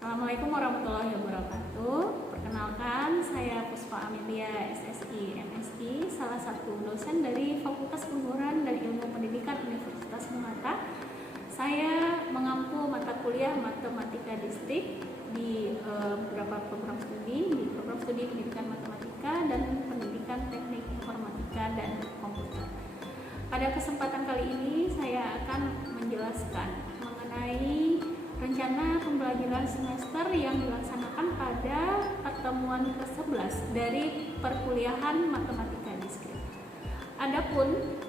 Assalamualaikum warahmatullahi wabarakatuh. Perkenalkan, saya Puspa Amelia SSI MSI, salah satu dosen dari Fakultas Keguruan dan Ilmu Pendidikan Universitas Muhammad. Saya mengampu mata kuliah Matematika Distrik di beberapa program studi, di program studi Pendidikan Matematika dan Pendidikan Teknik Informatika dan Komputer. Pada kesempatan kali ini saya akan menjelaskan mengenai rencana pembelajaran semester yang dilaksanakan pada pertemuan ke-11 dari perkuliahan Matematika Diskrit. Adapun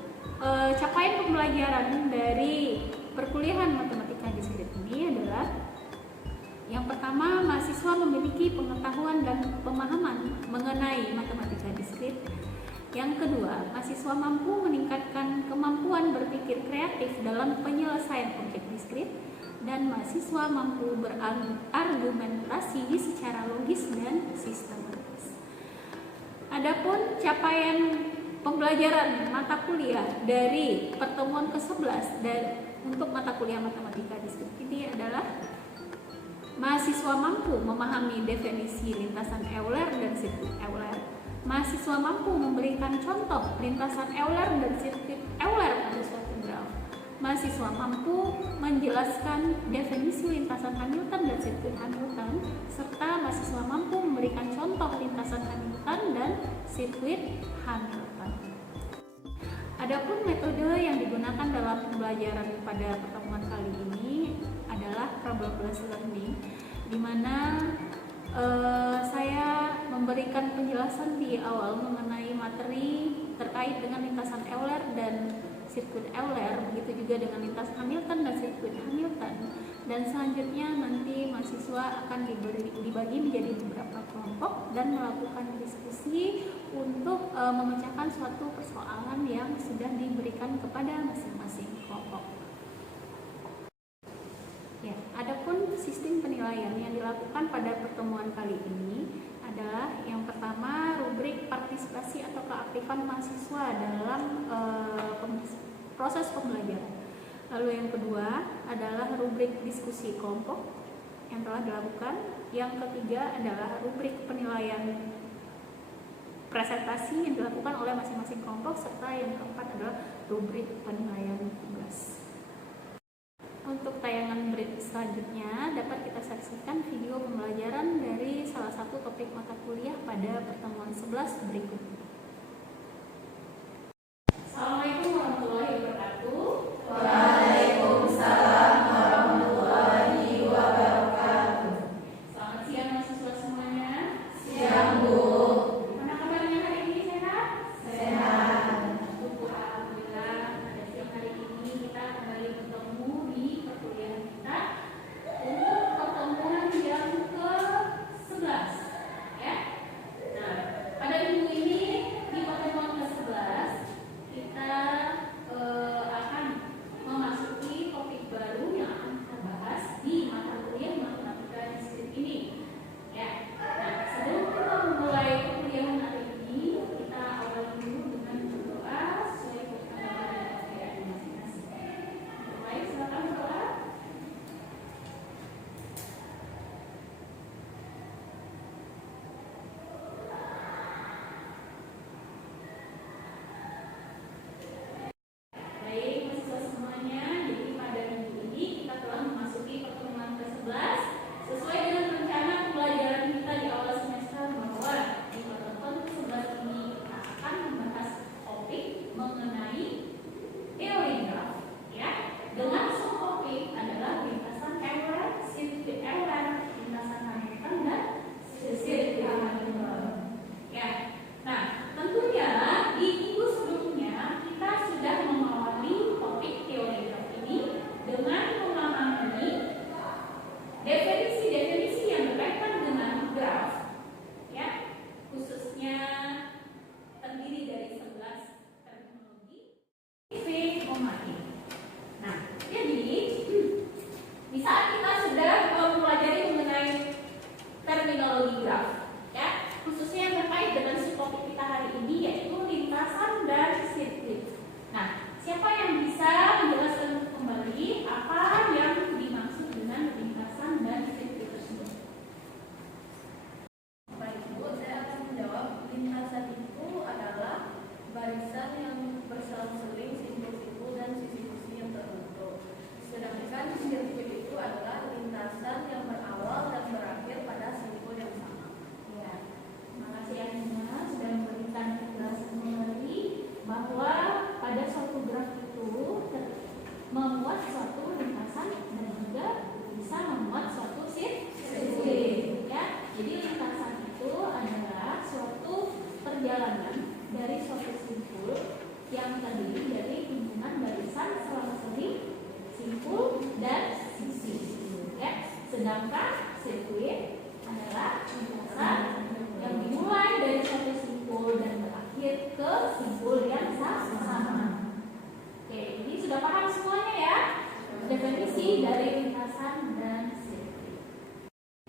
capaian pembelajaran dari perkuliahan Matematika Diskrit ini adalah yang pertama, mahasiswa memiliki pengetahuan dan pemahaman mengenai matematika diskrit. Yang kedua, mahasiswa mampu meningkatkan kemampuan berpikir kreatif dalam penyelesaian objek diskrit, dan mahasiswa mampu berargumentasi secara logis dan sistematis. Adapun capaian pembelajaran mata kuliah dari pertemuan ke-11 dan untuk mata kuliah matematika diskrit ini adalah mahasiswa mampu memahami definisi lintasan Euler dan sirkuit Euler. Mahasiswa mampu memberikan contoh lintasan Euler dan sirkuit Euler pada suatu graf. Mahasiswa mampu menjelaskan definisi lintasan Hamilton dan sirkuit Hamilton, serta mahasiswa mampu memberikan contoh lintasan Hamilton dan sirkuit Hamilton. Adapun metode yang digunakan dalam pembelajaran pada pertemuan kali ini adalah problem-based learning, di mana saya memberikan penjelasan di awal mengenai materi terkait dengan lintasan Euler dan sirkuit Euler, begitu juga dengan lintasan Hamilton dan sirkuit Hamilton, dan selanjutnya nanti mahasiswa akan dibagi menjadi beberapa kelompok dan melakukan diskusi untuk memecahkan suatu persoalan yang sudah diberikan kepada masing-masing kelompok. Ya, adapun sistem penilaian yang dilakukan pada pertemuan kali ini adalah yang pertama, rubrik partisipasi atau keaktifan mahasiswa dalam proses pembelajaran. Lalu yang kedua adalah rubrik diskusi kelompok yang telah dilakukan. Yang ketiga adalah rubrik penilaian presentasi yang dilakukan oleh masing-masing kelompok, serta yang keempat adalah rubrik penilaian tugas. Untuk tayangan berikut selanjutnya dapat kita saksikan video pembelajaran dari salah satu topik mata kuliah pada pertemuan 11 berikut. Assalamualaikum warahmatullahi wabarakatuh. Waalaikumsalam warahmatullahi wabarakatuh. Selamat siang mahasiswa semuanya. Siang, Bu. Gimana kabarnya hari ini, sehat? Sehat. Syukur alhamdulillah, pada siang hari ini kita kembali bertemu di perkuliahan kita untuk pertemuan yang ke-11 ya. Nah, pada minggu ini Sedangkan sirkuit adalah lintasan yang dimulai dari satu simpul dan berakhir ke simpul yang sama. Oke, ini sudah paham semuanya ya definisi dari lintasan dan sirkuit.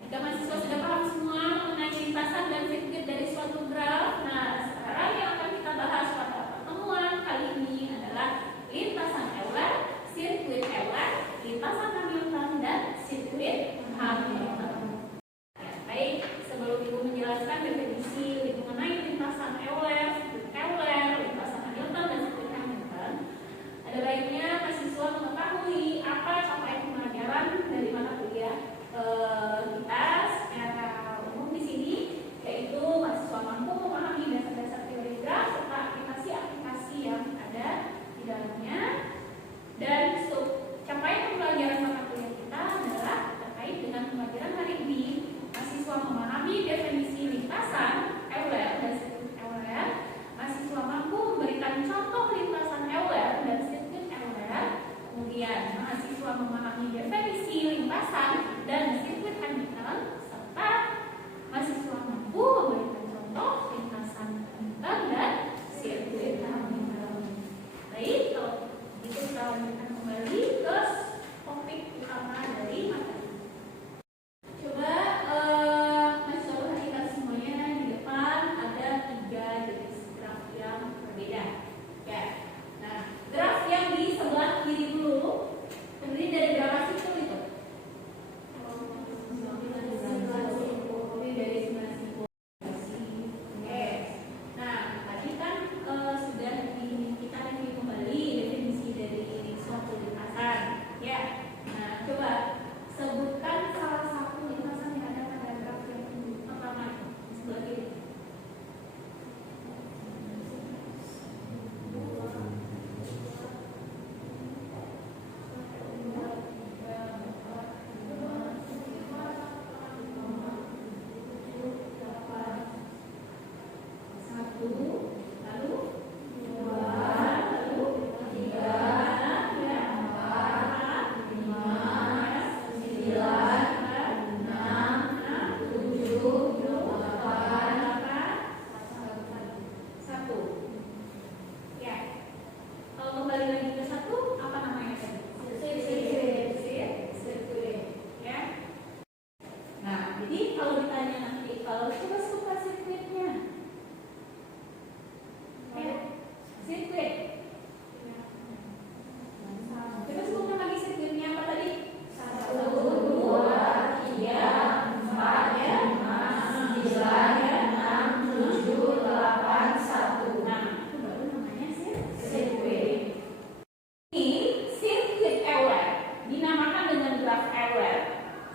Jika mahasiswa sudah paham semua mengenai lintasan dan sirkuit dari suatu graf, nah sekarang yang akan kita bahas pada pertemuan kali ini adalah lintasan Euler, sirkuit Euler, lintasan Hamilton, dan sirkuit Hamilton. Ya, baik, sebelum Ibu menjelaskan definisi mengenai lintasan Euler, sirkuit Euler, lintasan Hamilton, dan sirkuit Hamilton, ada baiknya mahasiswa mengetahui apa capaian pembelajaran dari mata kuliah kita secara umum di sini, yaitu mahasiswa mampu memahami dasar-dasar teori graf serta aplikasi-aplikasi yang ada di dalamnya. Dan capaian pembelajaran mata kuliah kita adalah terkait dengan pembelajaran hari ini. Mahasiswa memahami definisi lintasan Euler dan sirkuit Euler. Mahasiswa mampu memberikan contoh lintasan Euler dan sirkuit Euler. Kemudian mahasiswa memahami definisi lintasan dan sirkuit Hamilton, serta mahasiswa mampu memberikan contoh lintasan Hamilton dan sirkuit Hamilton. Baik, kalau itu kita lanjutkan kembali ke topik utama dari materi. Coba mahasiswa perhatikan semuanya, di depan ada 3 jenis graf yang berbeda. Ya, nah graf yang di sebelah kiri dulu terdiri dari berapa simpul itu? Dari 9 simpul. Oke. Nah, tadi kan sudah kita review kembali definisi dari suatu lintasan. Ya. Nah, coba sebutkan salah satu lintasan yang ada pada graf yang pertama di sebelah kiri.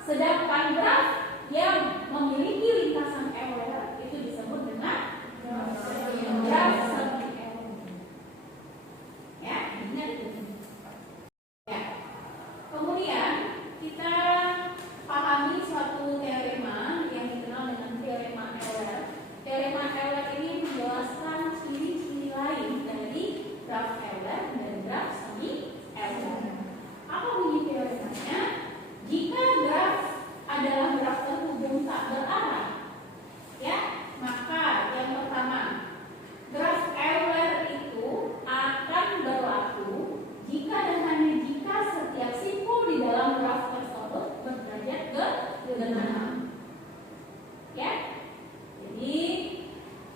Sedangkan graf yang memiliki lintasan Euler itu disebut dengan graf semi Euler. Ya, ingat itu. Ya. Kemudian kita pahami suatu teorema yang dikenal dengan teorema Euler. Teorema Euler ini menjelaskan ciri-ciri lain dari graf Euler dan graf semi Euler. Apa bunyi teoremanya? Jika graf adalah graf terhubung tak berarah, ya, maka yang pertama, graf Euler itu akan berlaku jika dan hanya jika setiap simpul di dalam graf tersebut berderajat ke 6. Ya, jadi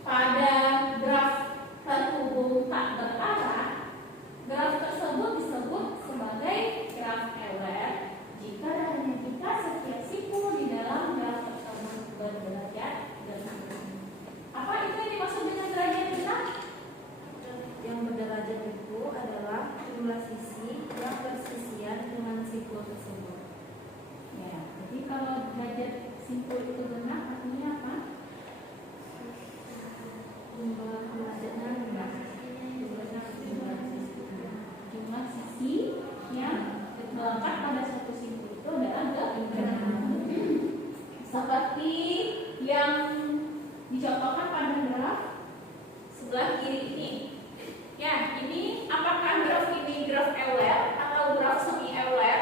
pada graf terhubung tak berarah, graf tersebut disebut sebagai graf Euler jika dan hanya jika setiap simpul di dalam graf tersebut berderajat genap. Apa itu yang dimaksud dengan derajat genap? Yang berderajat itu adalah jumlah sisi yang bersisian dengan simpul tersebut. Ya, jadi kalau derajat simpul itu genap artinya apa? Jumlah derajatnya genap. Jumlah sisi yang melekat pada satu simpul itu adalah genap. Seperti yang dicontohkan pada graf sebelah kiri ini. Ya, ini apakah graf ini graf Euler atau graf semi Euler?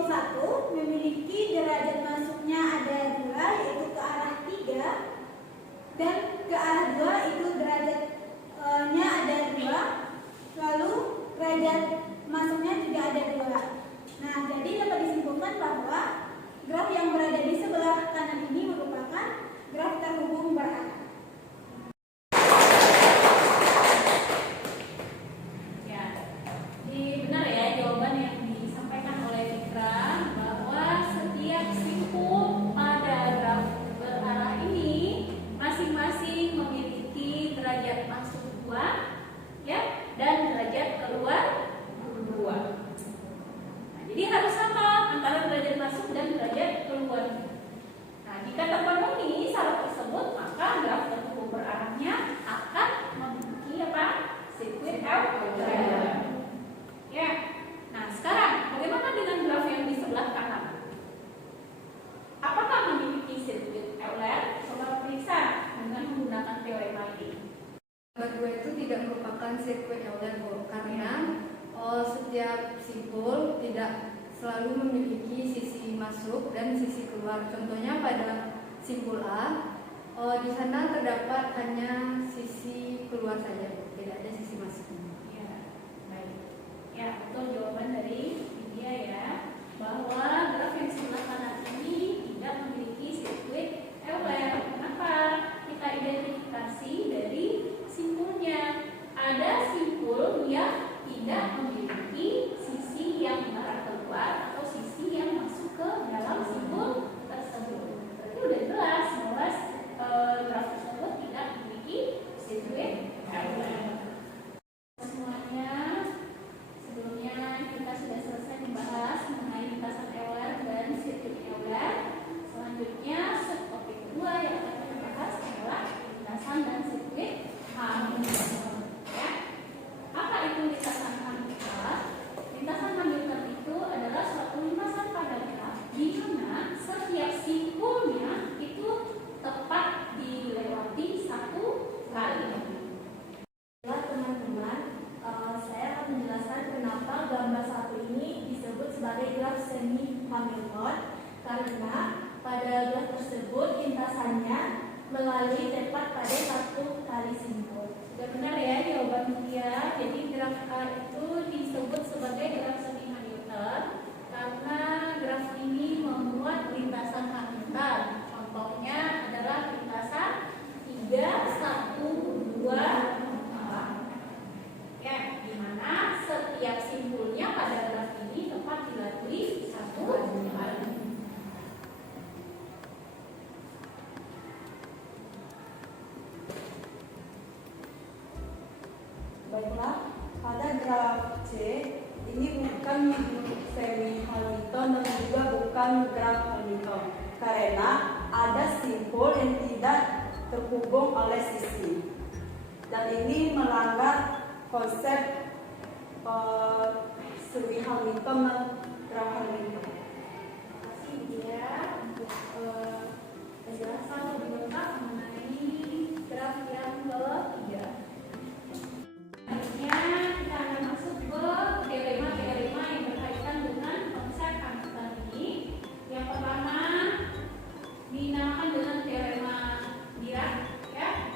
simpul 1 memiliki derajat masuknya ada 2, yaitu ke arah 3, dan ke arah 2 itu derajatnya ada 2, lalu derajat masuknya juga ada 2. Nah, jadi dapat disimpulkan bahwa graf yang berada di sebelah kanan ini merupakan graf terhubung berarah. Benar ya jawaban yang disampaikan oleh Fitra, bahwa setiap simpul pada graf berarah ini masing-masing memiliki derajat masuk 2 ya, dan derajat keluar 2. Nah, jadi harus sama antara derajat masuk dan derajat keluar. Nah, jika terpenuhi syarat tersebut, maka graf terhubung berarahnya akan memiliki apa? Sirkuit Euler. Ya. Nah, sekarang bagaimana dengan graf yang di sebelah kanan? Apakah memiliki sirkuit Euler? Coba periksa dengan menggunakan teorema ini. Nomor 2 itu tidak merupakan sirkuit Euler, Bu, karena setiap simpul tidak selalu memiliki sisi masuk dan sisi keluar. Contohnya pada simpul A, di sana terdapat hanya sisi keluar saja, Bu, tidak ada sisi masuknya. Ya, betul jawaban dari India ya, bahwa graf yang sebelah kanan ini tidak memiliki sirkuit Euler. Kenapa? Kita identifikasi dari simpulnya. Ada simpul yang tidak memiliki sisi yang mengarah keluar atau sisi yang masuk ke dalam simpul tersebut. Berarti udah jelas bahwa graf tersebut tidak memiliki sirkuit Euler. Semuanya, sebelumnya kita sudah selesai membahas mengenai lintasan Euler dan sirkuit Euler. Selanjutnya subtopik kedua yang akan kita bahas adalah lintasan dan sirkuit Hamilton. Ya. Apa itu lintasan Hamilton? Lintasan Hamilton itu adalah suatu lintasan pada graf di mana setiap simpulnya itu tepat dilewati satu kali. Teman-teman, saya akan menjelaskan kenapa gambar satu ini disebut sebagai graf semi Hamilton, karena pada graf tersebut lintasannya melalui tepat pada satu kali simpul. Sudah benar ya jawaban dia. Jadi graf A itu disebut sebagai graf semi Hamilton karena graf ini memuat lintasan Hamilton. Contohnya adalah lintasan 3, 1, 2, 4. Ya, di mana setiap simpulnya pada graf ini tepat dilalui satu kali. Baiklah, pada graf C ini bukan semi Hamilton dan juga bukan graf Hamilton karena ada simpul yang tidak terhubung oleh sisi, dan ini melanggar konsep semi Hamilton dan graf Hamilton. Terima kasih dia untuk penjelasan lebih lengkap mengenai graf yang ketiga. Selanjutnya kita akan masuk ke teorema yang berkaitan dengan konsep Hamilton ini. Yang pertama dinamakan dengan teorema Dirac, ya,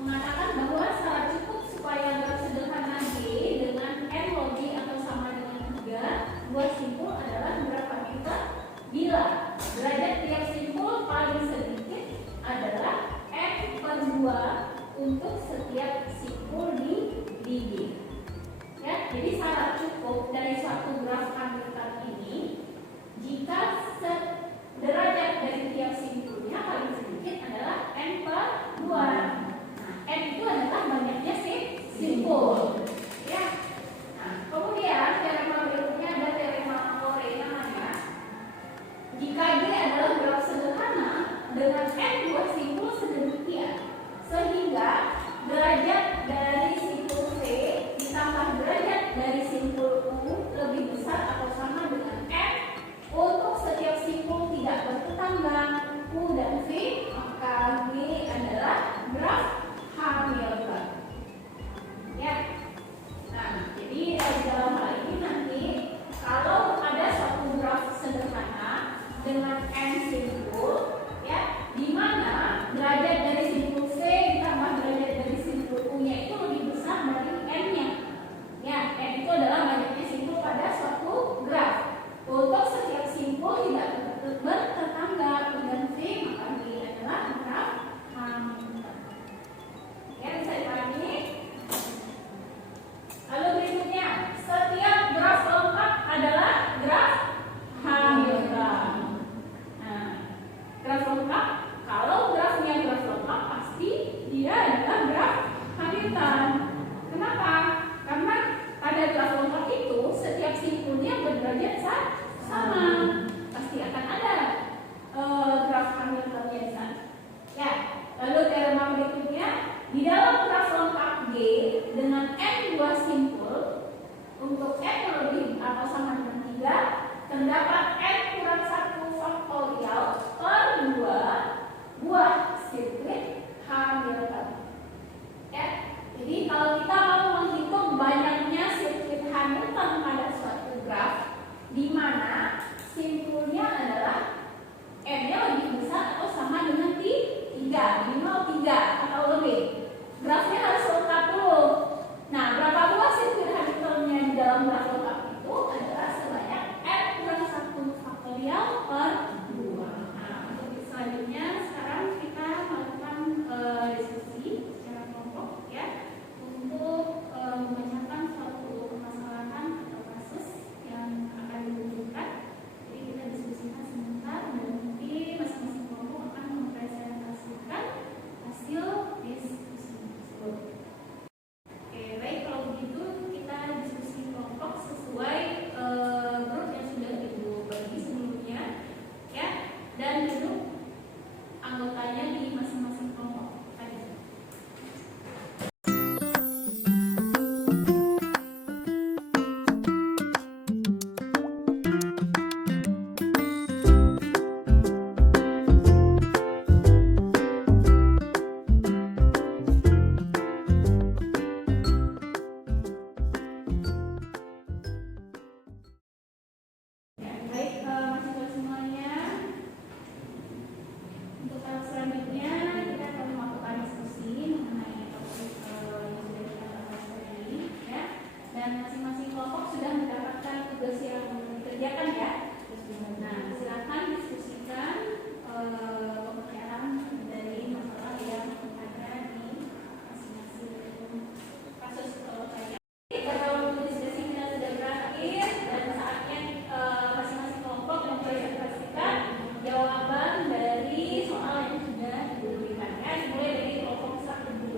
mengatakan bahwa syarat cukup supaya graf sederhana G dengan n log G atau sama dengan 3 dua simpul adalah graf Hamilton bila derajat tiap simpul paling sedikit adalah n/2 untuk setiap simpul di G. Ya, jadi syarat cukup dari suatu graf Hamilton ini jika derajat dari tiap simpulnya paling sedikit adalah n/2. N itu adalah banyaknya simpul. Ya. Nah, kemudian teorema berikutnya ada teorema Amore namanya. Jika G adalah graf sederhana dengan n buah simpul sedemikian sehingga derajat dari simpul V ditambah derajat dari simpul U lebih besar atau sama dengan n untuk setiap simpul tidak bertetangga U dan V, maka G adalah graf Hamilton. Ya, dua simpul untuk n lebih atau sama dengan 3, terdapat n kurang 1 faktorial per 2 buah sirkuit Hamilton. Ya, jadi kalau kita mau menghitung banyaknya sirkuit Hamilton pada suatu graf, di mana simpulnya adalah n-nya lebih besar atau sama dengan 3, minimal 3 atau lebih. Grafnya harus lengkap dulu. Nah, berapa buah sirkuit Hamiltonnya di dalam graf lengkap itu adalah sebanyak n kurang 1 faktorial per 2. Nah, untuk selanjutnya sekarang kita melakukan diskusi secara kelompok ya, untuk memecahkan suatu permasalahan atau kasus yang akan ditunjukkan. Jadi kita diskusikan sebentar dan nanti masing-masing kelompok akan mempresentasikan hasil diskusi tersebut. Oke, baik, kalau begitu kita diskusi kelompok sesuai grup yang sudah Ibu bagi sebelumnya ya, dan duduk anggotanya di masing-masing kelompok tadi. Baik, mahasiswa semuanya, untuk tahap selanjutnya kita akan melakukan diskusi mengenai topik yang sudah kita bahas tadi ya, dan masing-masing kelompok sudah mendapatkan tugas yang dikerjakan ya. Nah, silakan diskusikan pemecahan dari masalah yang ada di masing-masing kasus tanya. Kalau diskusi kita sudah berakhir dan saatnya masing-masing kelompok mempresentasikan jawaban dari soal yang sudah diberikan ya, dimulai dari kelompok 1 dulu.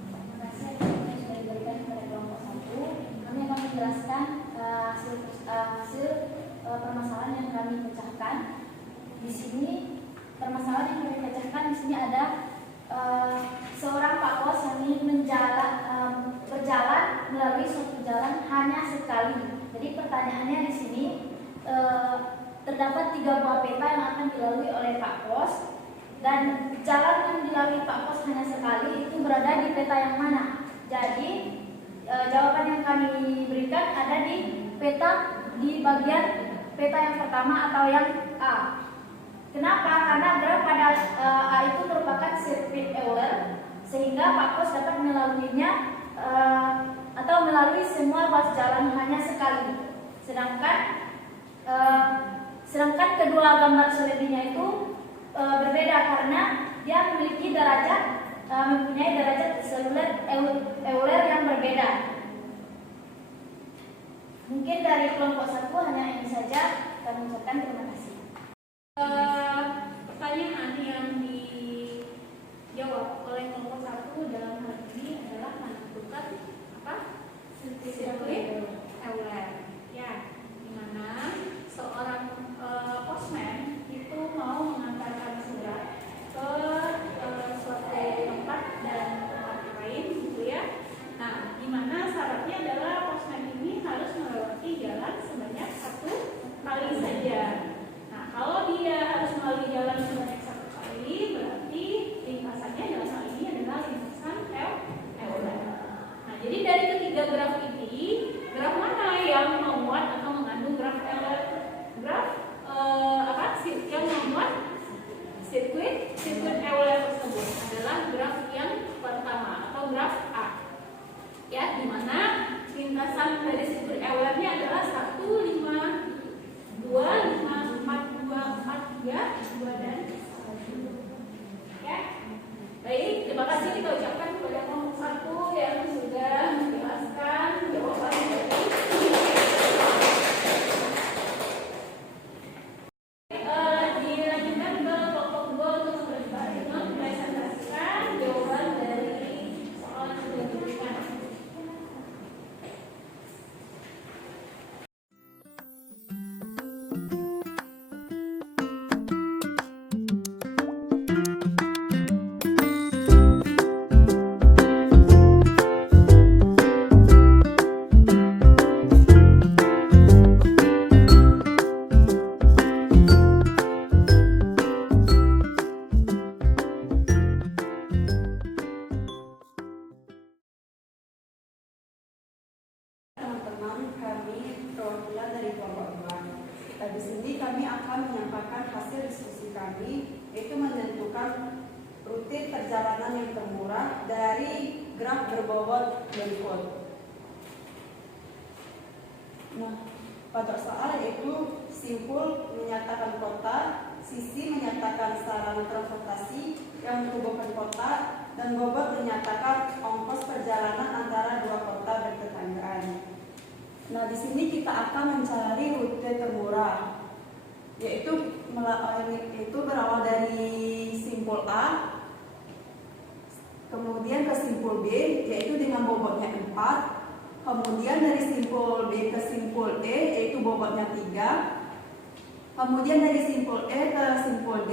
Terima kasih atas yang sudah diberikan kepada kelompok 1. Kami akan menjelaskan hasil permasalahan yang kami pecahkan. Di sini permasalahan yang kami pecahkan di sini ada seorang Pak Kos yang ingin berjalan melalui suatu jalan hanya sekali. Jadi pertanyaannya di sini terdapat 3 buah peta yang akan dilalui oleh Pak Kos, dan jalan yang dilalui Pak Kos hanya sekali itu berada di peta yang mana. Jadi jawaban yang kami berikan ada di bagian peta yang pertama atau yang A. Kenapa? Karena graf pada A itu merupakan sirkuit Euler, sehingga Pak Kos dapat melaluinya atau melalui semua ruas jalan hanya sekali. Sedangkan kedua gambar selebihnya itu berbeda karena dia memiliki mempunyai derajat seluler Euler yang berbeda. Mungkin dari kelompok 1 hanya ini saja. Kami ucapkan terima kasih. Pertanyaan yang dijawab oleh kelompok 1 dalam hal ini adalah menentukan apa? Sirkuit Euler. Ya, dimana seorang postman itu mau mengantarkan surat ke suatu tempat dan tempat lain gitu ya. Nah, dimana syaratnya adalah postman ini harus melewati jalan sebanyak 1 kali saja. Nah, tersebut. Nah, pada soal yaitu simpul menyatakan kota, sisi menyatakan sarana transportasi yang menghubungkan kota, dan bobot menyatakan ongkos perjalanan antara dua kota bertetanggaan. Nah, di sini kita akan mencari rute termurah, yaitu berawal dari simpul A, kemudian ke simpul B, yaitu dengan bobotnya 4. Kemudian dari simpul B ke simpul E, yaitu bobotnya 3. Kemudian dari simpul E ke simpul D,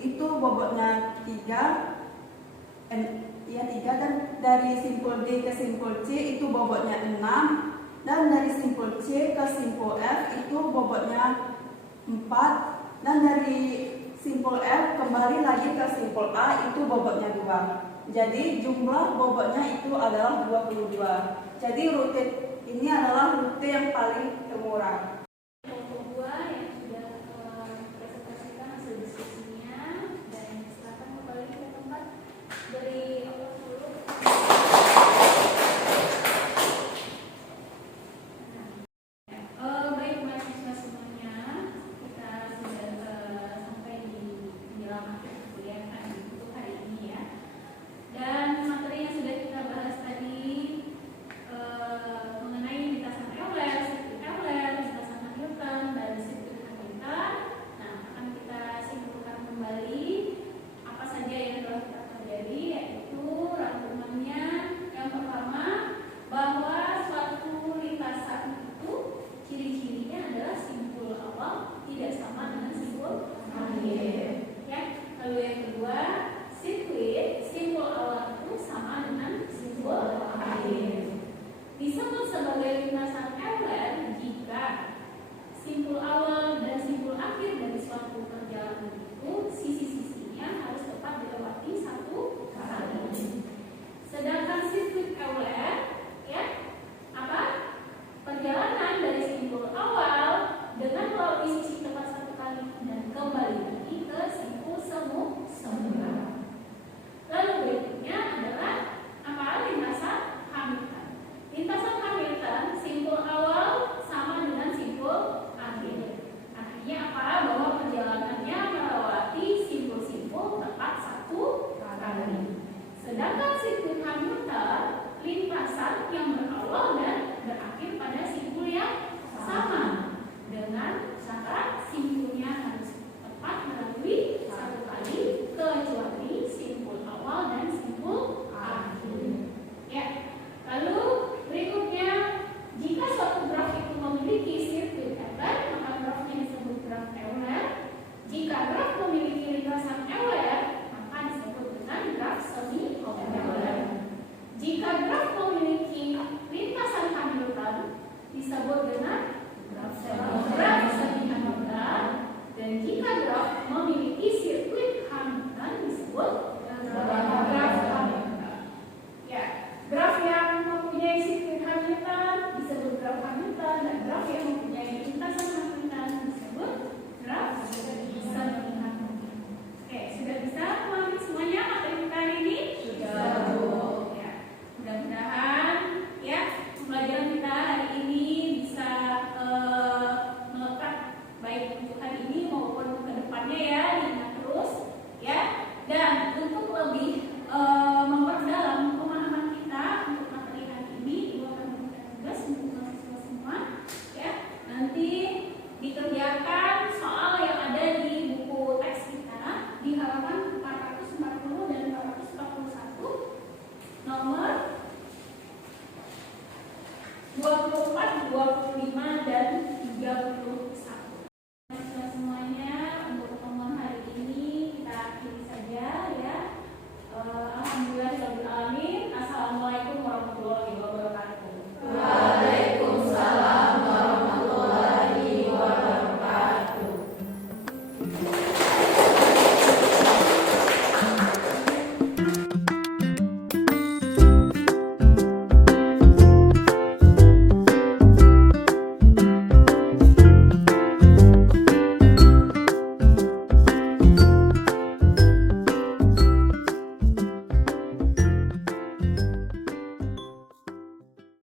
itu bobotnya 3. Dan dari simpul D ke simpul C itu bobotnya 6. Dan dari simpul C ke simpul F itu bobotnya 4. Dan dari simpul F kembali lagi ke simpul A itu bobotnya 2. Jadi jumlah bobotnya itu adalah 22. Jadi rute ini adalah rute yang paling termurah.